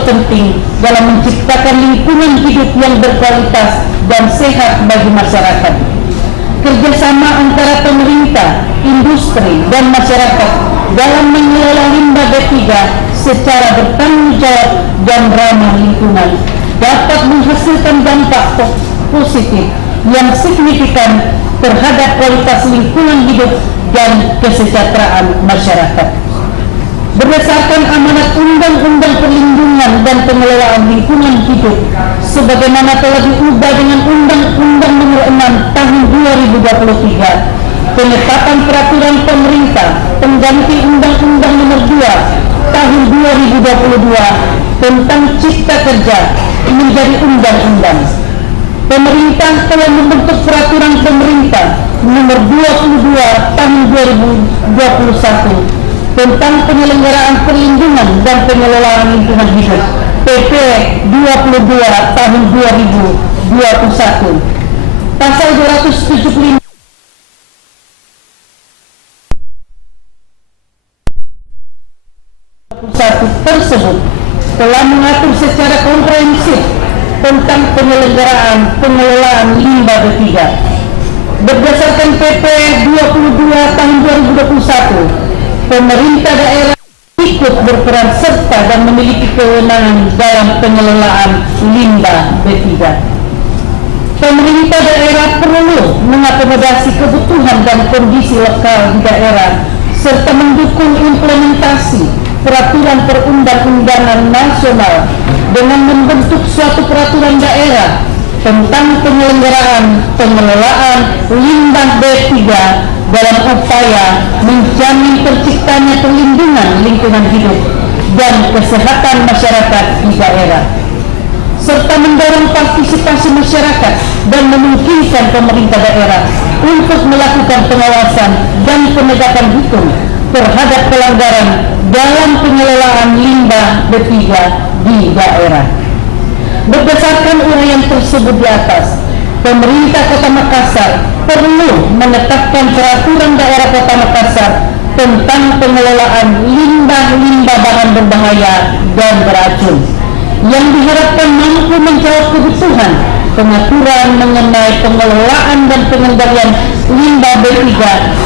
terpenting dalam menciptakan lingkungan hidup yang berkualitas dan sehat bagi masyarakat. Kerjasama antara pemerintah, industri, dan masyarakat dalam mengelola limbah B3 secara bertanggung jawab dan ramah lingkungan dapat menghasilkan dampak positif yang signifikan terhadap kualitas lingkungan hidup dan kesejahteraan masyarakat. Berdasarkan amanat Undang-Undang Perlindungan dan Pengelolaan Lingkungan Hidup sebagaimana telah diubah dengan Undang-Undang Nomor 6 Tahun 2023, penetapan peraturan pemerintah pengganti Undang-Undang Nomor 2 Tahun 2022 tentang Cipta Kerja menjadi undang-undang. Pemerintah telah membentuk peraturan pemerintah Nomor 22 Tahun 2021 tentang penyelenggaraan perlindungan dan pengelolaan lingkungan hidup PP 22 Tahun 2021. Pasal 275 tersebut telah mengatur secara komprehensif tentang penyelenggaraan pengelolaan limbah B3. Berdasarkan PP 22 Tahun 2021, pemerintah daerah ikut berperan serta dan memiliki kewenangan dalam pengelolaan limbah B3. Pemerintah daerah perlu mengakomodasi kebutuhan dan kondisi lokal di daerah serta mendukung implementasi peraturan perundang-undangan nasional dengan membentuk suatu peraturan daerah tentang penyelenggaraan pengelolaan limbah B3 dalam upaya menjamin terciptanya perlindungan lingkungan hidup dan kesehatan masyarakat di daerah, serta mendorong partisipasi masyarakat dan memungkinkan pemerintah daerah untuk melakukan pengawasan dan penegakan hukum terhadap pelanggaran dalam pengelolaan limbah B3 di daerah. Berdasarkan uraian tersebut di atas, pemerintah Kota Makassar perlu menetapkan peraturan daerah Kota Makassar tentang pengelolaan limbah-limbah bahan berbahaya dan beracun yang diharapkan mampu menjawab kebutuhan pengaturan mengenai pengelolaan dan pengendalian limbah B3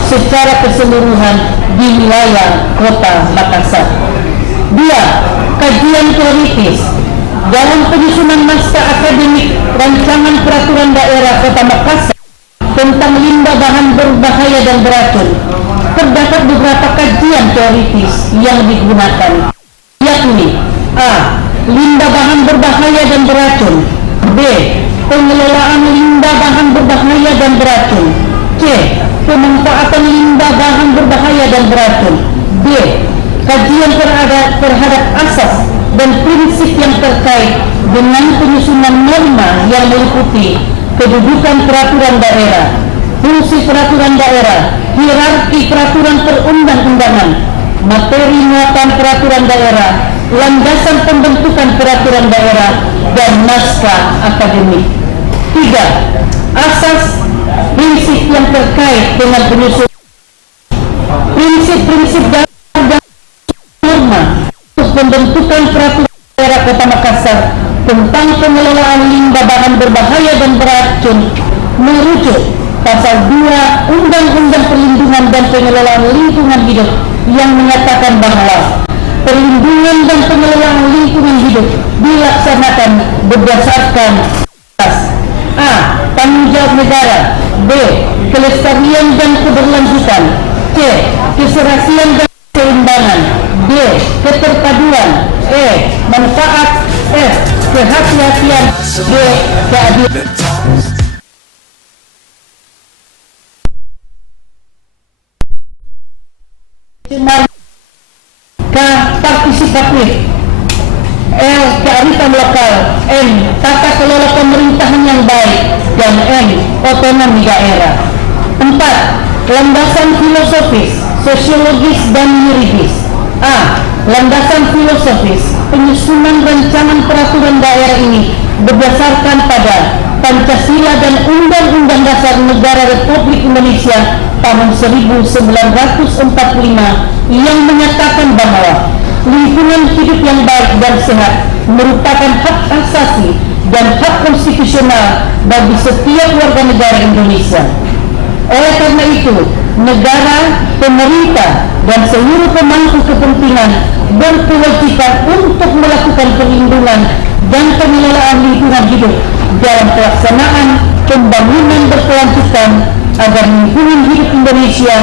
secara keseluruhan di wilayah Kota Makassar. 2. Kajian teoritis dalam penyusunan naskah akademik rancangan peraturan daerah Kota Makassar tentang limbah bahan berbahaya dan beracun terdapat beberapa kajian teoritis yang digunakan, yakni A. Limbah bahan berbahaya dan beracun, B. Pengelolaan limbah bahan berbahaya dan beracun, C. Pemanfaatan limbah bahan berbahaya dan beracun, D. Kajian terhadap asas dan prinsip yang terkait dengan penyusunan norma yang meliputi kedudukan peraturan daerah, fungsi peraturan daerah, hierarki peraturan perundang-undangan, materi muatan peraturan daerah, landasan pembentukan peraturan daerah, dan naskah akademik. 3. Asas prinsip yang terkait dengan penyusunan prinsip-prinsip dan norma untuk pembentukan peraturan daerah Kota Makassar tentang pengelolaan limbah bahan berbahaya dan beracun merujuk pasal 2 Undang-Undang Perlindungan dan Pengelolaan Lingkungan Hidup yang menyatakan bahwa perlindungan dan pengelolaan lingkungan hidup dilaksanakan berdasarkan A. Tanggung jawab negara, B. Kelestarian dan keberlanjutan, C. Keserasian dan keseimbangan, D. Keterpaduan, E. Manfaat, F. Kehati-hatian, D. Keadilan. K. Partisipatif, L. Kearifan lokal, N. Tata kelola pemerintahan yang baik, dan N. Otonomi daerah. 4. Landasan filosofis, sosiologis, dan yuridis. A. Landasan filosofis penyusunan rancangan peraturan daerah ini berdasarkan pada Pancasila dan Undang-Undang Dasar Negara Republik Indonesia tahun 1945 yang menyatakan bahwa lingkungan hidup yang baik dan sehat merupakan hak asasi dan hak konstitusional bagi setiap warga negara Indonesia. Oleh karena itu, negara, pemerintah, dan seluruh pemangku kepentingan berkewajiban untuk melakukan perlindungan dan pengelolaan lingkungan hidup dalam pelaksanaan pembangunan berkelanjutan agar lingkungan hidup Indonesia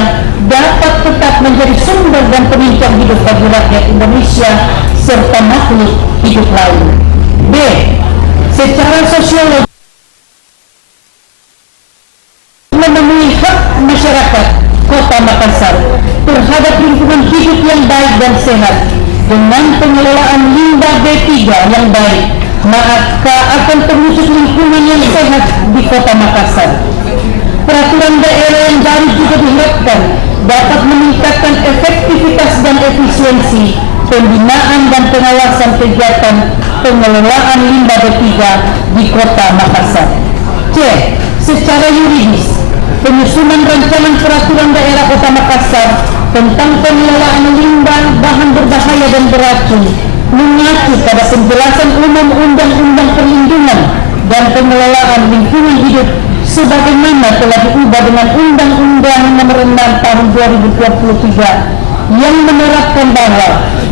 dapat tetap menjadi sumber dan penunjang hidup bagi rakyat Indonesia serta makhluk hidup lain. B. Secara sosiologis memenuhi hak masyarakat Kota Makassar terhadap lingkungan hidup yang baik dan sehat dengan pengelolaan limbah B3 yang baik, maka akan terwujud lingkungan yang sehat di Kota Makassar. Peraturan daerah yang baru juga diharapkan dapat meningkatkan efektivitas dan efisiensi pembinaan dan pengawasan kegiatan pengelolaan limbah B3 di Kota Makassar. C. Secara yuridis, penyusunan rancangan peraturan daerah Kota Makassar tentang pengelolaan limbah bahan berbahaya dan beracun mengacu pada penjelasan umum Undang-Undang Perlindungan dan Pengelolaan Lingkungan Hidup sebagaimana telah diubah dengan Undang-Undang Nomor 6 Tahun 2023 yang menerapkan bahwa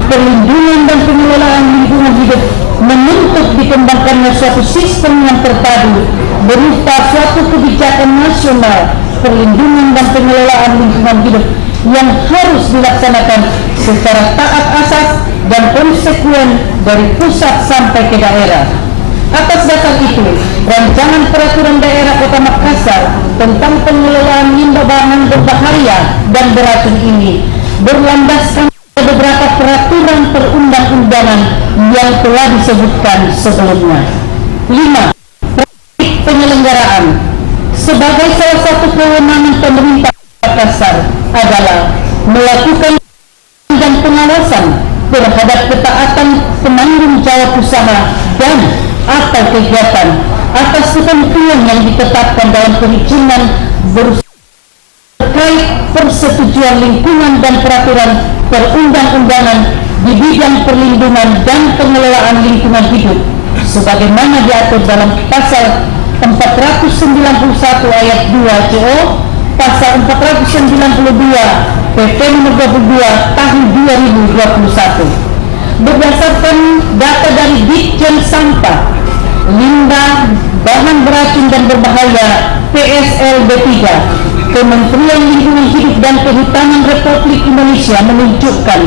perlindungan dan pengelolaan lingkungan hidup menuntut dikembangkannya suatu sistem yang terpadu berupa suatu kebijakan nasional perlindungan dan pengelolaan lingkungan hidup yang harus dilaksanakan secara taat asas dan konsekuen dari pusat sampai ke daerah. Atas dasar itu, rancangan peraturan daerah Kota Makassar tentang pengelolaan limbah bahan berbahaya dan beracun ini berlandaskan beberapa peraturan perundang-undangan yang telah disebutkan sebelumnya. 5. Penyelenggaraan sebagai salah satu kewenangan pemerintah Makassar adalah melakukan dan pengawasan terhadap ketaatan penanggung jawab usaha dan atau kegiatan atas ketentuan yang ditetapkan dalam perizinan terkait persetujuan lingkungan dan peraturan perundang-undangan di bidang perlindungan dan pengelolaan lingkungan hidup sebagaimana diatur dalam pasal 491 ayat 2 CO, pasal 492 PP nomor 22 tahun 2021. Berdasarkan data dari Ditjen Sampah, Limbah, Bahan Beracun dan Berbahaya PSLB 3, Kementerian Lingkungan Hidup dan Kehutanan Republik Indonesia menunjukkan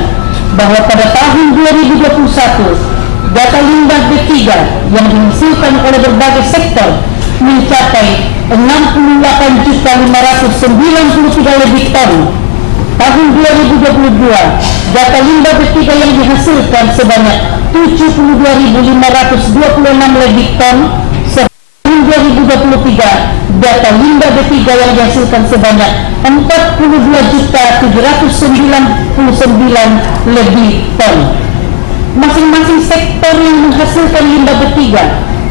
bahwa pada tahun 2021 data limbah B3 yang dihasilkan oleh berbagai sektor mencapai 68.593 lebih ton. Tahun 2022 data limbah B3 yang dihasilkan sebanyak 72.526 lebih ton. Tahun 2023 data limbah B3 yang dihasilkan sebanyak 42.799 lebih ton. Masing-masing sektor yang menghasilkan limbah B3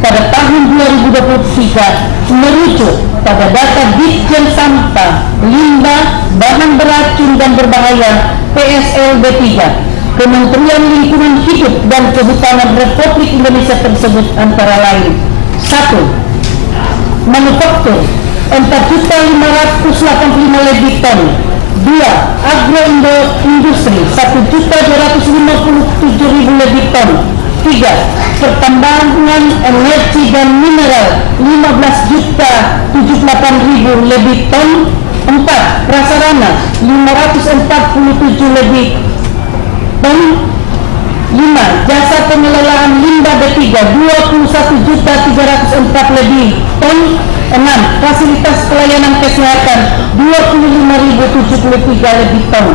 pada tahun 2023 merujuk pada data Ditjen Sampah, Limbah, Bahan Beracun dan Berbahaya PSLB 3, Kementerian Lingkungan Hidup dan Kehutanan Republik Indonesia tersebut antara lain: 1. Manufaktur 4.585 lebih ton. 2. Agroindustri 1.257.000 lebih ton. 3. Pertambangan energi dan mineral 15.078.000 lebih ton. 4. Prasarana 547 lebih ton. 5. Jasa pengelolaan limbah B3 21.304 lebih ton. 6. Fasilitas pelayanan kesehatan 25.073 lebih ton.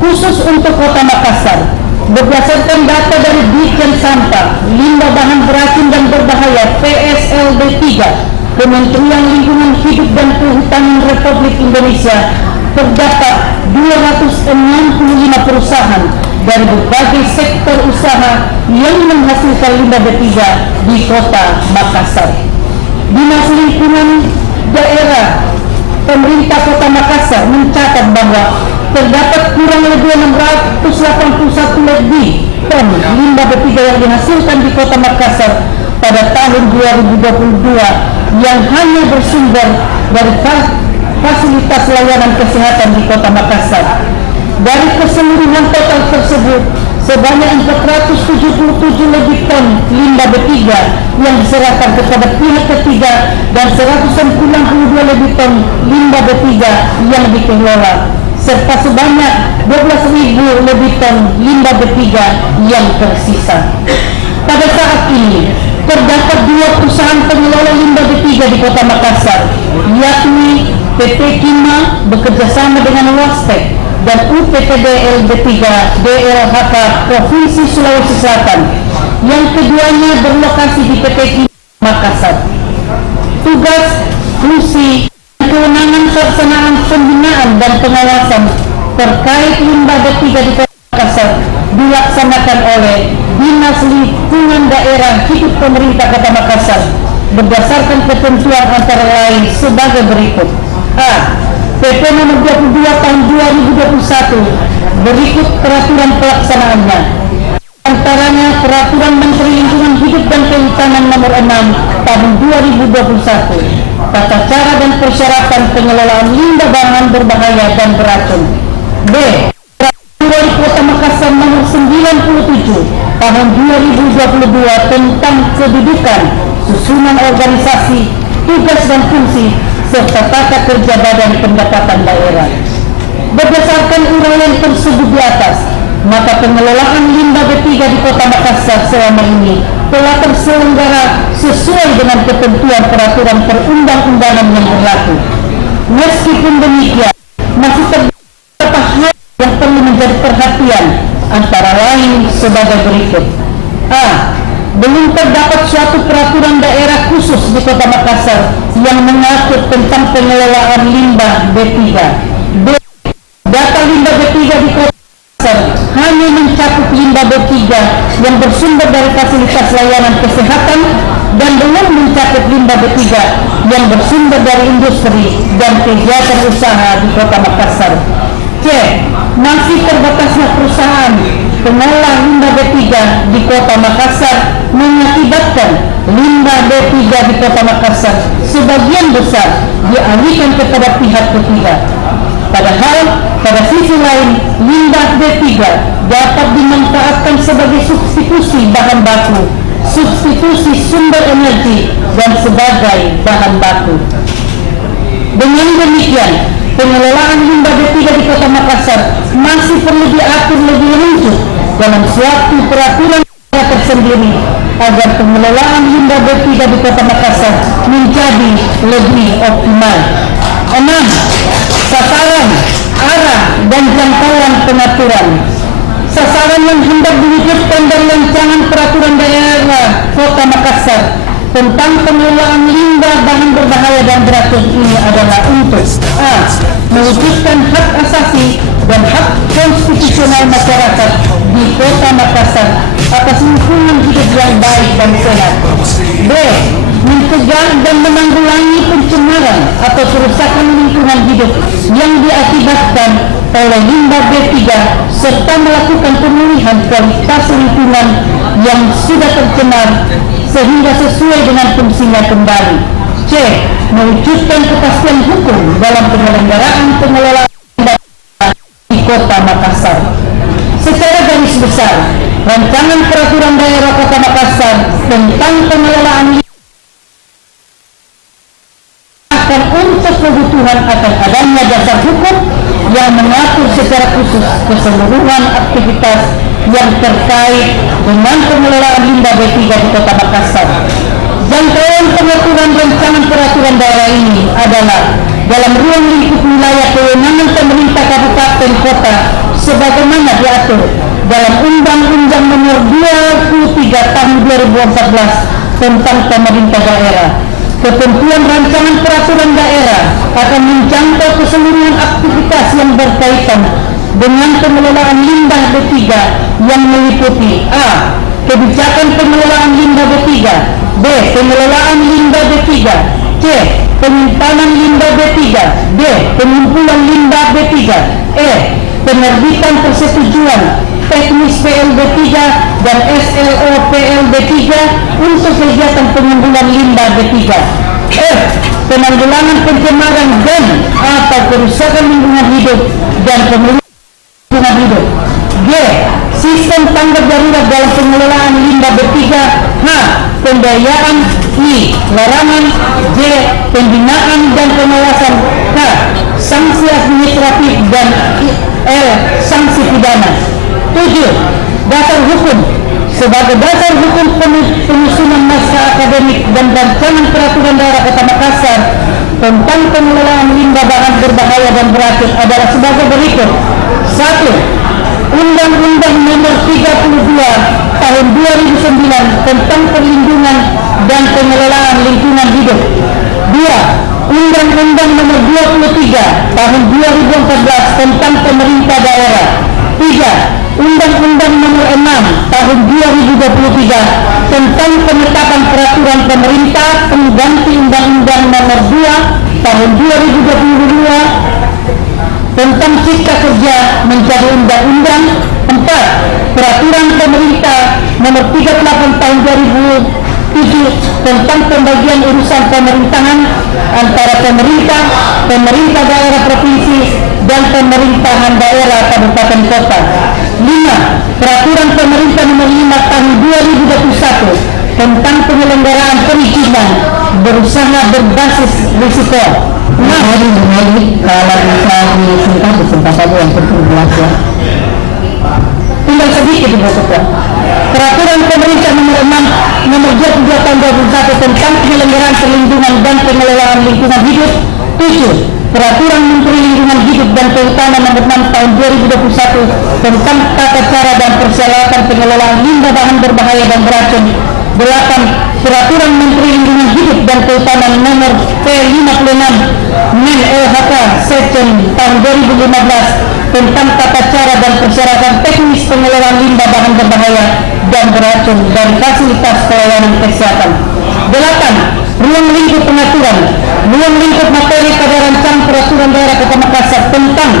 Khusus untuk Kota Makassar, berdasarkan data dari Ditjen Sampah, Limbah Bahan Beracun dan Berbahaya PSLB 3, Kementerian Lingkungan Hidup dan Kehutanan Republik Indonesia, terdapat 265 perusahaan dari berbagai sektor usaha yang menghasilkan limbah B3 di Kota Makassar. Dinas Lingkungan Daerah Pemerintah Kota Makassar mencatat bahwa terdapat kurang lebih 681 lebih ton limbah B3 yang dihasilkan di Kota Makassar pada tahun 2022 yang hanya bersumber dari fasilitas layanan kesehatan di Kota Makassar. Dari keseluruhan total tersebut, sebanyak 477 lebih ton limbah B3 yang diserahkan kepada pihak ketiga dan 192 lebih ton limbah B3 yang dikelola, serta sebanyak 12.000 lebih ton limbah B3 yang tersisa. Pada saat ini, terdapat 2 perusahaan pengelola limbah B3 di Kota Makassar, yakni PT Kima bekerjasama dengan Wastek dan UPTDL B3 DLHK Provinsi Sulawesi Selatan, yang keduanya berlokasi di PT Kima Makassar. Tugas, fungsi, dan kewenangan pelaksanaan pembinaan dan pengawasan terkait limbah B3 di Kota Makassar dilaksanakan oleh Dinas Lingkungan Daerah Hidup Pemerintah Kota Makassar berdasarkan ketentuan antara lain sebagai berikut. A. PP nomor 22 tahun 2021 berikut peraturan pelaksanaannya. Antaranya Peraturan Menteri Lingkungan Hidup dan Kehutanan nomor 6 tahun 2021 tata cara dan persyaratan pengelolaan limbah bahan berbahaya dan beracun. B. Peraturan Kota Makassar nomor 97 tahun 2022 tentang kedudukan, susunan organisasi, tugas dan fungsi serta tata kerja Badan Pendapatan Daerah. Berdasarkan uraian tersebut di atas, maka pengelolaan limbah B3 di Kota Makassar selama ini telah terselenggara sesuai dengan ketentuan peraturan perundang-undangan yang berlaku. Meskipun demikian, masih terdapat beberapa hal yang perlu menjadi perhatian, antara lain sebagai berikut. A. Belum terdapat suatu peraturan daerah khusus di Kota Makassar yang mengatur tentang pengelolaan limbah B3. B. Data limbah B3 di Kota Makassar hanya mencakup limbah B3 yang bersumber dari fasilitas layanan kesehatan dan belum mencakup limbah B3 yang bersumber dari industri dan kegiatan usaha di Kota Makassar. C. Masih terbatasnya perusahaan pengelola limbah B3 di Kota Makassar mengakibatkan limbah B3 di Kota Makassar sebagian besar dialihkan kepada pihak ketiga. Padahal pada sisi lain limbah B3 dapat dimanfaatkan sebagai substitusi bahan baku, substitusi sumber energi, dan sebagai bahan baku. Dengan demikian, pengelolaan limbah B3 di Kota Makassar masih perlu diatur lebih lanjut dalam suatu peraturan tersendiri agar pengelolaan limbah B3 di Kota Makassar menjadi lebih optimal. 6. Sasaran, arah, dan jangkauan pengaturan. Sasaran yang hendak diwujudkan dari rancangan peraturan daerah Kota Makassar tentang pengelolaan limbah bahan berbahaya dan beracun ini adalah untuk A. Mewujudkan hak asasi dan hak konstitusional masyarakat di Kota Makassar atas lingkungan hidup yang baik dan sehat. B. Mencegah dan menanggulangi pencemaran atau kerusakan lingkungan hidup yang diakibatkan oleh limbah B3 serta melakukan pemulihan kualitas lingkungan yang sudah tercemar sehingga sesuai dengan fungsinya kembali. C. Mewujudkan kepastian hukum dalam penyelenggaraan pengelolaan limbah di Kota Makassar. Secara garis besar, rancangan peraturan daerah Kota Makassar tentang pengelolaan limbah untuk kebutuhan akan adanya dasar hukum yang mengatur secara khusus keseluruhan aktivitas yang terkait dengan pengelolaan limbah B3 di Kota Makassar. Jangkauan pengaturan rancangan peraturan daerah ini adalah dalam ruang lingkup wilayah kewenangan pemerintah kabupaten kota sebagaimana diatur dalam Undang-Undang Nomor 23 Tahun 2014 tentang pemerintah daerah. Ketentuan rancangan peraturan daerah akan menjangkau keseluruhan aktivitas yang berkaitan dengan pengelolaan limbah B3 yang meliputi A. Kebijakan pengelolaan limbah B3, B. Pengelolaan limbah B3, C. Penyimpanan limbah B3, D. Pengumpulan limbah B3, Penerbitan persetujuan teknis PLB3 dan SLO PLB3 untuk kegiatan pengumpulan limbah B3. Penanggulangan pencemaran dan atau kerusakan lingkungan hidup dan pemenuhan lingkungan hidup. G. Sistem tanggap darurat dalam pengelolaan limbah B3. H. Pembiayaan. I. Larangan. J. Pembinaan dan pengawasan. K. Sanksi administratif dan L. Sanksi pidana. 7. Dasar hukum. Sebagai dasar hukum penyusunan naskah akademik dan rancangan peraturan daerah Kota Makassar tentang pengelolaan limbah bahan berbahaya dan beracun adalah sebagai berikut. 1. Undang-Undang Nomor 32 Tahun 2009 tentang perlindungan dan pengelolaan lingkungan hidup. 2. Undang-Undang Nomor 23 Tahun 2014 tentang pemerintah daerah. 3. Undang-Undang Nomor 6 Tahun 2023 tentang penetapan peraturan pemerintah pengganti Undang-Undang Nomor 2 Tahun 2022 tentang Cipta Kerja menjadi undang-undang. 4. Peraturan pemerintah Nomor 38 Tahun 2007 tentang pembagian urusan pemerintahan antara pemerintah daerah provinsi dan pemerintahan daerah kabupaten kota. 5. Peraturan pemerintah Nomor 5 Tahun 2021 tentang penyelenggaraan perizinan berusaha berbasis risiko. Nah, kalau bisa disingkat kesempatan yang penting jelas ya. Tinggal sedikit Ibu Ketua. Peraturan pemerintah Nomor 22 Tahun 2021 tentang penyelenggaraan perlindungan dan pengelolaan lingkungan hidup. 7. Peraturan Menteri Lingkungan Hidup dan Kehutanan Nomor 6 Tahun 2021 tentang tata cara dan persyaratan pengelolaan limbah bahan berbahaya dan beracun. 8. Peraturan Menteri Lingkungan Hidup dan Kehutanan Nomor P56 Men LHK Section Tahun 2015 tentang tata cara dan persyaratan teknis pengelolaan limbah bahan berbahaya dan beracun dan fasilitas pelayanan kesehatan. 8. Ruang lingkup pengaturan, ruang lingkup materi pada rancangan peraturan daerah Kota Makassar tentang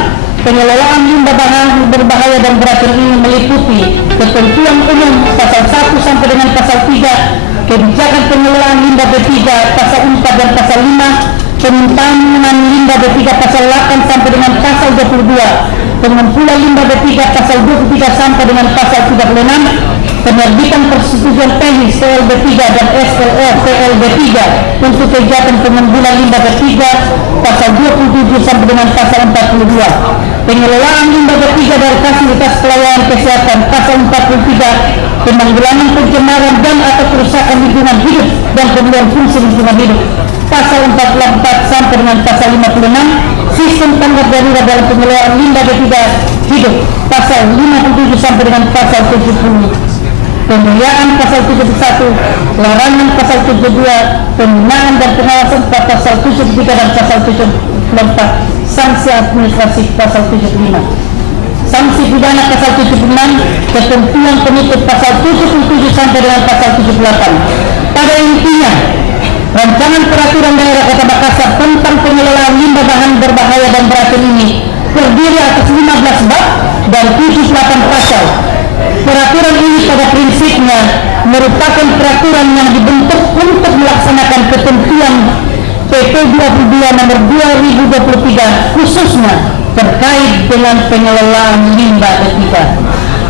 pengelolaan limbah bahan berbahaya dan beracun ini meliputi ketentuan umum pasal 1 sampai dengan pasal 3, kebijakan pengelolaan limbah B3 pasal 4 dan pasal 5, penyimpanan limbah B3 pasal 8 sampai dengan pasal 22, pengumpulan limbah B3 pasal 23 sampai dengan pasal 36, penerbitan persetujuan teknis PLB3 dan SLO PLB3 untuk kegiatan pengumpulan limbah B3 pasal 27 sampai dengan pasal 42, pengelolaan limbah B3 dari fasilitas pelayanan kesehatan pasal 43, penanggulangan pencemaran dan atau kerusakan lingkungan hidup dan pemenuhan fungsi lingkungan hidup pasal 44 sampai dengan pasal 56, sistem tanggap darurat dalam pengelolaan limbah B3 hidup pasal 57 sampai dengan pasal 70, pembiayaan pasal 71, larangan pasal 72, pembinaan dan pengawasan pasal 73 dan pasal 74, sanksi administratif pasal 75, sanksi pidana pasal 76, ketentuan penutup pasal 77 sampai dengan pasal 78. Pada intinya, rancangan peraturan daerah Kota Makassar tentang pengelolaan limbah bahan berbahaya dan beracun ini terdiri atas 15 bab dan 78 pasal. Peraturan ini pada prinsipnya merupakan peraturan yang dibentuk untuk melaksanakan ketentuan PP 22 Nomor 2023 khususnya terkait dengan pengelolaan limbah B3.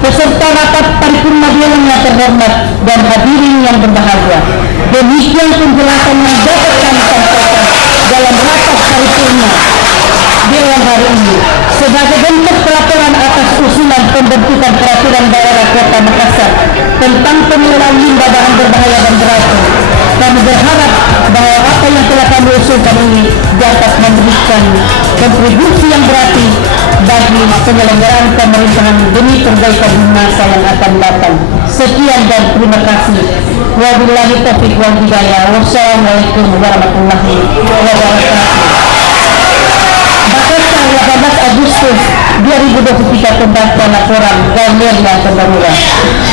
Peserta rapat paripurna dewan yang terhormat dan hadirin yang berbahagia, demikian penjelasan yang dapat kami sampaikan dalam rapat paripurna dewan hari ini sebagai bentuk pelaporan atas usulan pembentukan peraturan daerah Kota Makassar tentang pengelolaan limbah bahan berbahaya dan beracun. Kami berharap bahwa apa yang telah kami usulkan ini dapat memberikan kontribusi yang berarti bagi penyelenggaraan pemerintahan demi perbaikan di masa yang akan datang. Sekian dan terima kasih. Wabillahi taufiq wal hidayah. Wassalamualaikum warahmatullahi wabarakatuh. 18 Agustus 2023 pembacaan laporan Gamelia Pembangunan.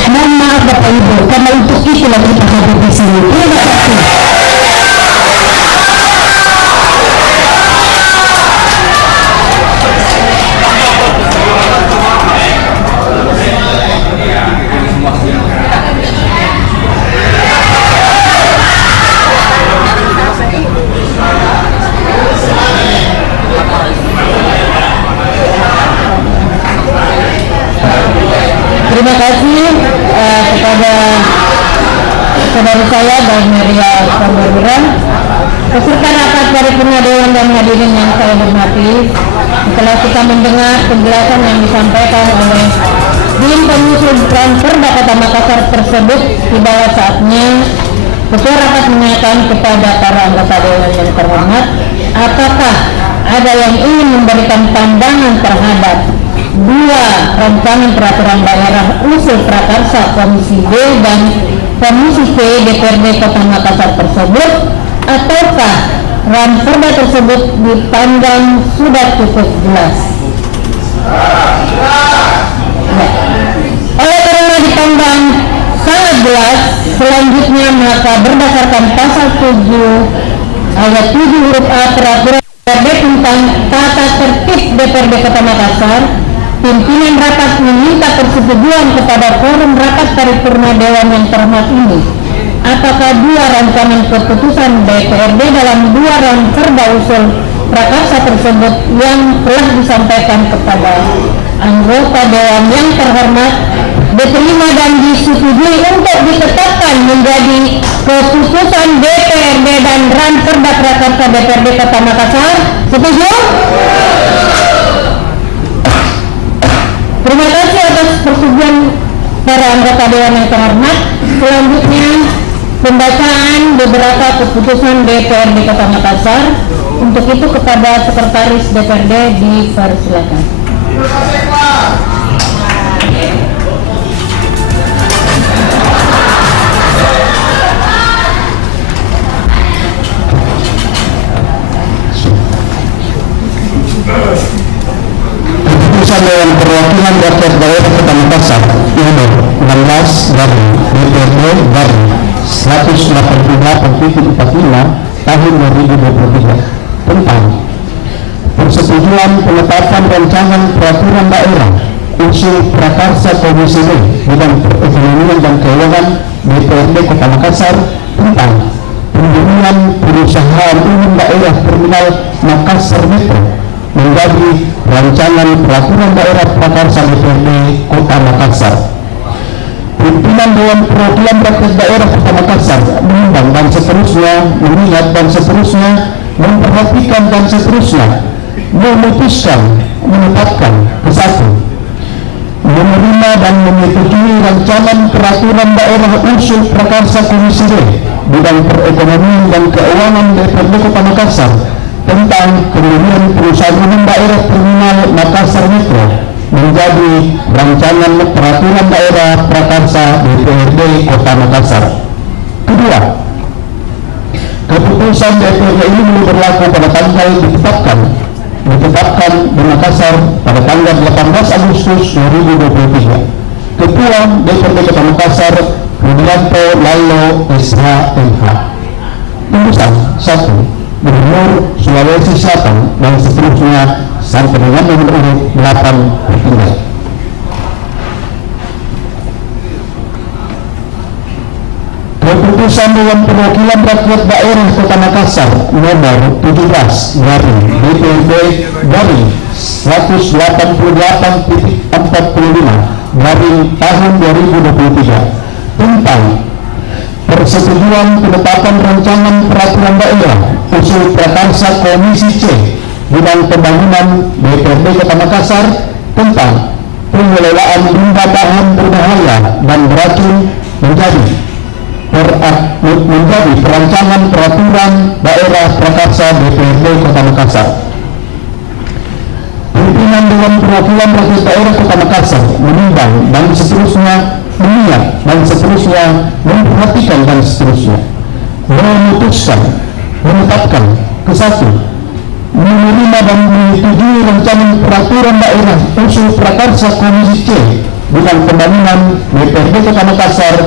Mohon maaf Bapak Ibu, karena untuk itulah kita hadir di sini. Terima kasih. saudara saya dan Maria Pemberbiran, peserta rapat paripurna Dewan dan hadirin yang saya hormati. Setelah kita mendengar penjelasan yang disampaikan oleh tim penyusun Perda Kota Makassar tersebut, tiba saatnya Ketua Rapat menyatakan kepada para anggota Dewan yang terhormat, apakah ada yang ingin memberikan pandangan terhadap dua rancangan peraturan daerah usul prakarsa Komisi D dan Komisi C DPRD Kota Makassar tersebut, ataukah Perda tersebut dipandang sudah cukup jelas? Ya. Oleh karena dipandang sangat jelas, selanjutnya maka berdasarkan pasal 7 ayat 7 huruf A peraturan DPRD tentang tata tertib DPRD Kota Makassar, pimpinan rapat meminta persetujuan kepada forum rapat paripurna Dewan yang terhormat ini, apakah dua rancangan keputusan DPRD dalam dua Perda usul prakarsa tersebut yang telah disampaikan kepada anggota Dewan yang terhormat diterima dan disetujui untuk ditetapkan menjadi keputusan DPRD dan Perda prakarsa DPRD Kota Makassar. Setuju? Terima kasih atas persetujuan para anggota Dewan yang terhormat. Selanjutnya pembacaan beberapa keputusan DPRD Kota Makassar. Untuk itu kepada Sekretaris DPRD dipersilakan. Keputusan Dewan Perwakilan Rakyat Daerah Kota Makassar nomor 16 dari DPRD dari 188.45 tahun 2023 tentang persetujuan penetapan rancangan peraturan daerah usul prakarsa Komisi D bidang perekonomian dan keuangan DPRD Kota Makassar tentang pemberian perusahaan umum daerah terminal Makassar Metro menjadi rancangan peraturan daerah prakarsa DPRD Kota Makassar. Pimpinan Dewan Perwakilan Rakyat Daerah Kota Makassar menimbang dan seterusnya, mengingat dan seterusnya, memperhatikan dan seterusnya, memutuskan, menetapkan ke-1, menerima dan menyetujui rancangan peraturan daerah usul prakarsa Komisi D bidang perekonomian dan keuangan DPRD Kota Makassar tentang pemberian perusahaan umum daerah terminal Makassar Metro menjadi rancangan peraturan daerah prakarsa DPRD Kota Makassar. Kedua, keputusan DPRD ini berlaku pada tanggal ditetapkan di Makassar pada tanggal 18 Agustus 2023. Ketua DPRD Kota Makassar Rudianto Lalo SH.MH. Tulisan 1. Gubernur Sulawesi Selatan dan seterusnya sampai dengan nomor urut 8 bertindak. Keputusan Dewan Perwakilan Rakyat Daerah Kota Makassar nomor 17 dari DPRD dari 188.45 dari tahun 2023 tentang persetujuan penetapan rancangan peraturan daerah usul prakarsa Komisi C bidang pembangunan DPRD Kota Makassar tentang pengelolaan limbah bahan berbahaya dan beracun menjadi perancangan peraturan daerah prakarsa DPRD Kota Makassar. Pimpinan Dewan Perwakilan Rakyat Daerah Kota Makassar menimbang dan seterusnya, mengingat dan seterusnya, memperhatikan dan seterusnya, memutuskan, menetapkan ke-1, menerima dan menyetujui rancangan peraturan daerah usul prakarsa Komisi C bidang pembangunan DPRD Kota Makassar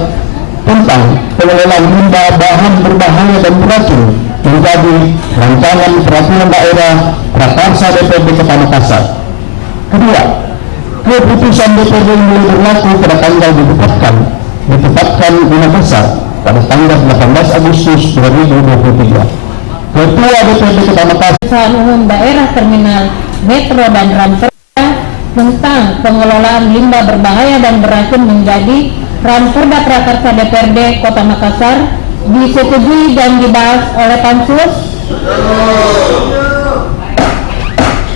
tentang pengelolaan limbah bahan berbahaya dan beracun menjadi rancangan peraturan daerah prakarsa DPRD Kota Makassar. Kedua, keputusan DPRD mulai berlaku pada tanggal ditetapkan di Makassar pada tanggal 18 Agustus 2023. Ketua DPRD Kota Makassar Perusahaan Umum Daerah Terminal Metro dan Perda tentang pengelolaan limbah berbahaya dan beracun menjadi Rampurda Prakarsa DPRD Kota Makassar disetujui dan dibahas oleh Pansus.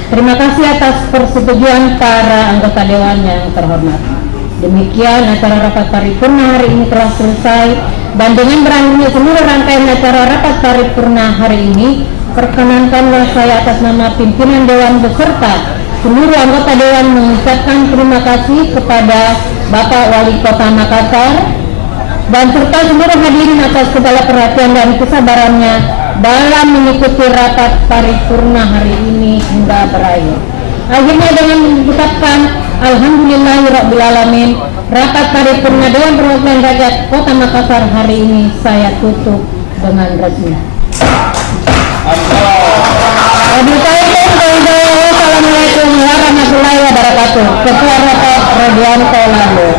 Terima kasih atas persetujuan para anggota Dewan yang terhormat. Demikian acara rapat paripurna hari ini telah selesai, dan dengan berakhirnya seluruh rangkaian acara rapat paripurna hari ini, perkenankanlah saya atas nama pimpinan Dewan beserta seluruh anggota Dewan mengucapkan terima kasih kepada Bapak Wali Kota Makassar dan serta seluruh hadirin atas segala perhatian dan kesabarannya dalam mengikuti rapat paripurna hari ini hingga berakhir. Akhirnya dengan mengucapkan Alhamdulillahirrabbilalamin, rapat paripurna Dewan Perwakilan Rakyat Kota Makassar hari ini saya tutup dengan resmi. Assalamualaikum warahmatullahi wabarakatuh. Ketua Rapat Rodianto Lando.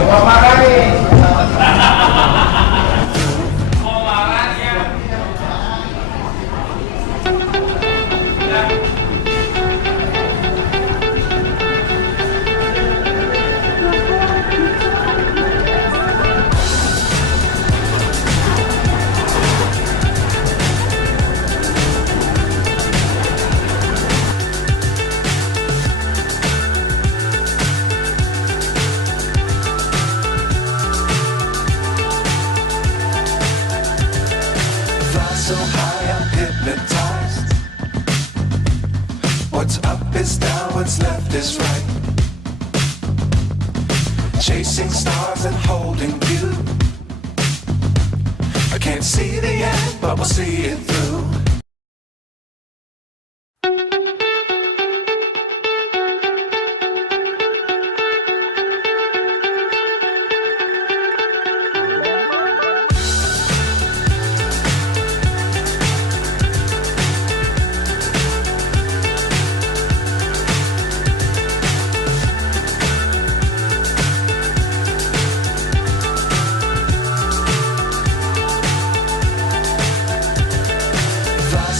So high I'm hypnotized. What's up is down, what's left is right. Chasing stars and holding you. I can't see the end, but we'll see it through.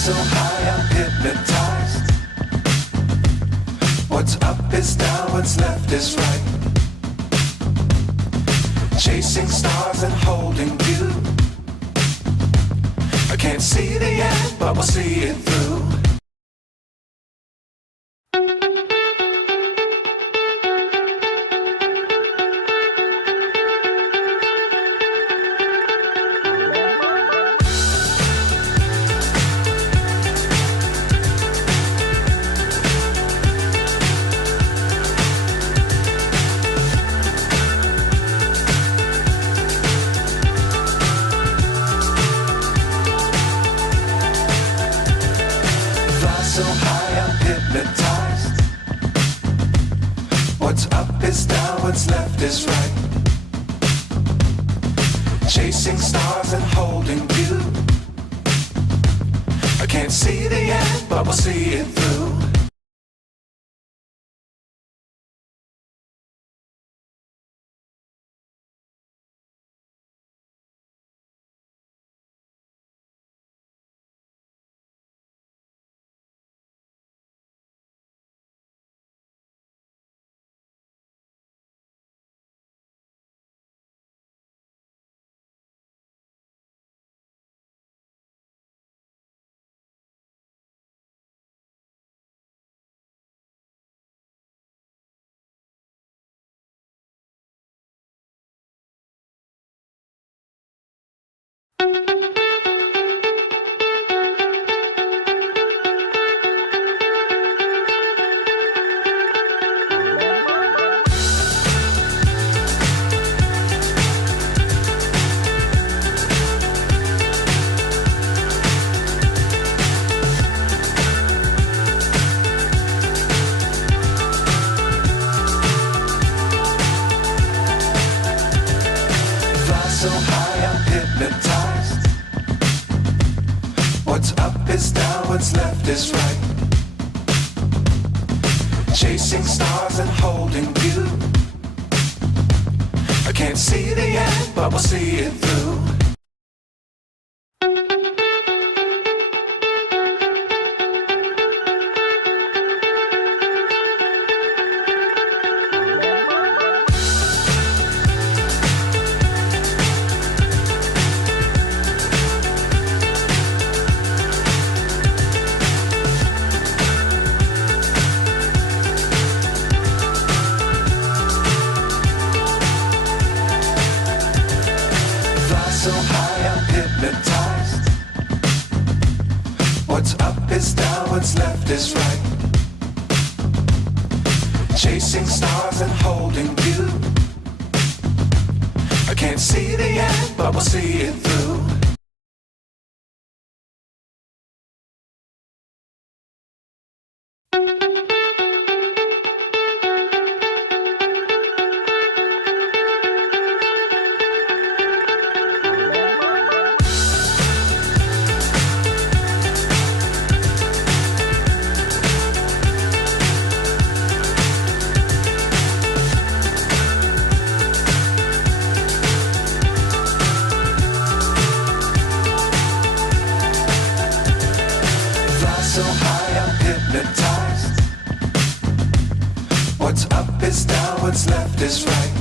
So high I'm hypnotized. What's up is down, what's left is right. Chasing stars and holding you. I can't see the end, but we'll see it through. So high I'm hypnotized. What's up is down, what's left is right. Chasing stars and holding you. I can't see the end, but we'll see it through. So high I'm hypnotized. What's up is down, what's left is right. Chasing stars and holding you. I can't see the end, but we'll see it through. high, I'm hypnotized. What's up is down, what's left is right. Chasing stars and holding you. I can't see the end, but we'll see it through. Fly so high, I'm hypnotized. What's up is down, what's left is right.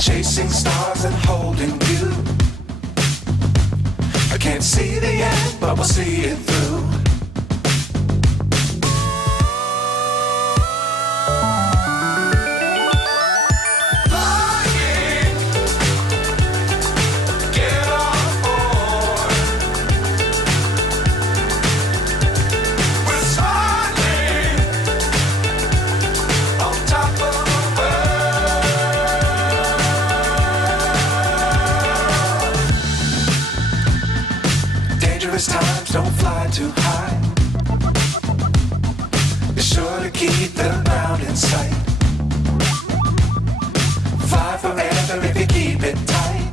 Chasing stars and holding you. I can't see the end, but we'll see it through. Flying, get on board. We're soaring on top of the world. Dangerous times, don't fly too high. Be sure to keep the ground in sight. Fly forever if you keep it tight.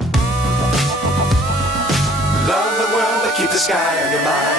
Love the world, but keep the sky on your mind.